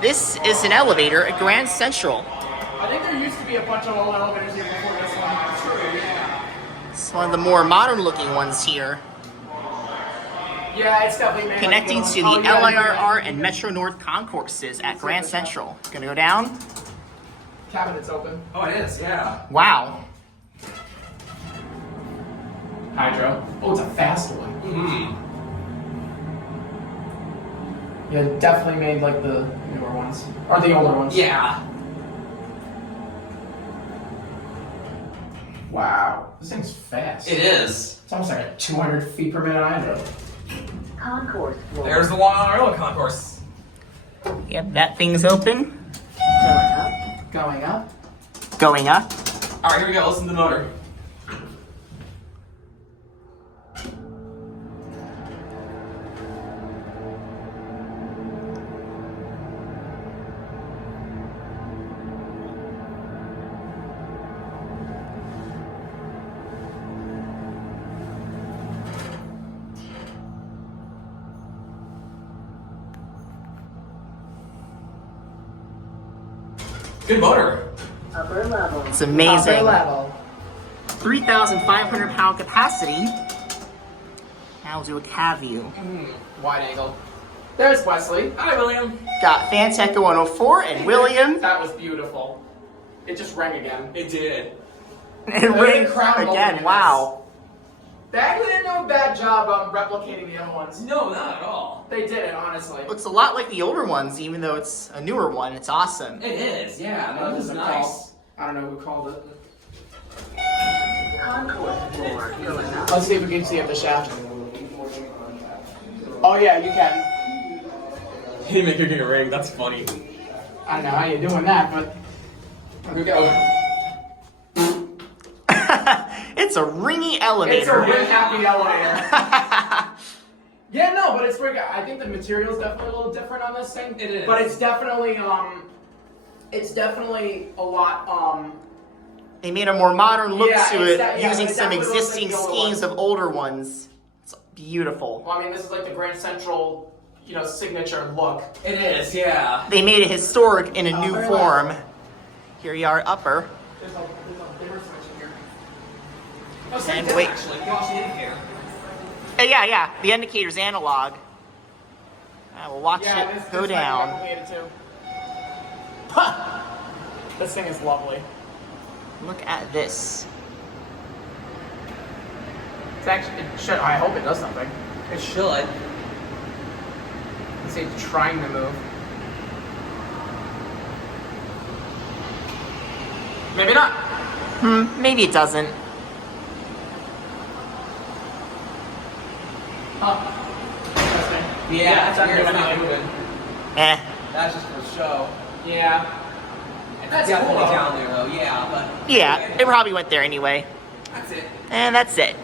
This is an elevator at Grand Central. I think there used to be a bunch of old elevators even before this one. That's true, yeah. It's one of the more modern looking ones here. Yeah, it's definitely made Connecting like to the LIRR and Metro North concourses at Grand Central. Gonna go down. Cabinet's open. Oh, it is, yeah. Wow. Hydro. Oh, it's a fast one. Mm-hmm. Yeah, definitely made like the newer ones. Or the older ones. Yeah. Wow. This thing's fast. It is. It's almost like a 200 feet per minute hydro. Concourse floor. There's the Long Island Concourse. Yep, that thing's open. Going up. Going up. All right, here we go. Listen to the motor. Good motor. Upper level. It's amazing. Upper level. 3,500 pound capacity. Now we'll do a cab view. Wide angle. There's Wesley. Hi, William. Got Fanteca 104 and William. That was beautiful. It just rang again. It did. And Really Ring crown moment again. in Wow. They actually didn't do a bad job replicating the other ones. No, not at all. They did it, honestly. Looks a lot like the older ones, even though it's a newer one. It's awesome. It is, yeah. Oh, This is a nice. call. I don't know who called it. Concourse floor going up. Let's see if we can see up the shaft. Oh yeah, you can. He make her get a ring. That's funny. I don't know how you're doing that, but Here we go. It's a ringy elevator. it's a ring happy elevator. Yeah, no, but it's pretty good. I think the material's definitely a little different on this thing. It is. But it's definitely a lot They made a more modern look Yeah, to it's it, that- yeah, using it some definitely looks existing like the older schemes ones. of older ones. It's beautiful. well, I mean, this is like the Grand Central, signature look. It is, yeah. They made it historic in a new Upper form. level. Here you are, upper. There's a dimmer switch in here. Oh, And same wait. Actually, you also need here. Yeah. The indicator's analog. We'll watch Yeah, it this go might be down. complicated too. Huh. This thing is lovely. Look at this. It's actually, I hope it does something. It should. Let's see, it's trying to move. Maybe not. Maybe it doesn't. Huh. Interesting. Yeah, it's not here doing it's not anything. moving. That's just for show. Yeah. It's That's definitely cool, though. down there, though. Yeah, but Yeah, it probably went there anyway. that's it. And that's it.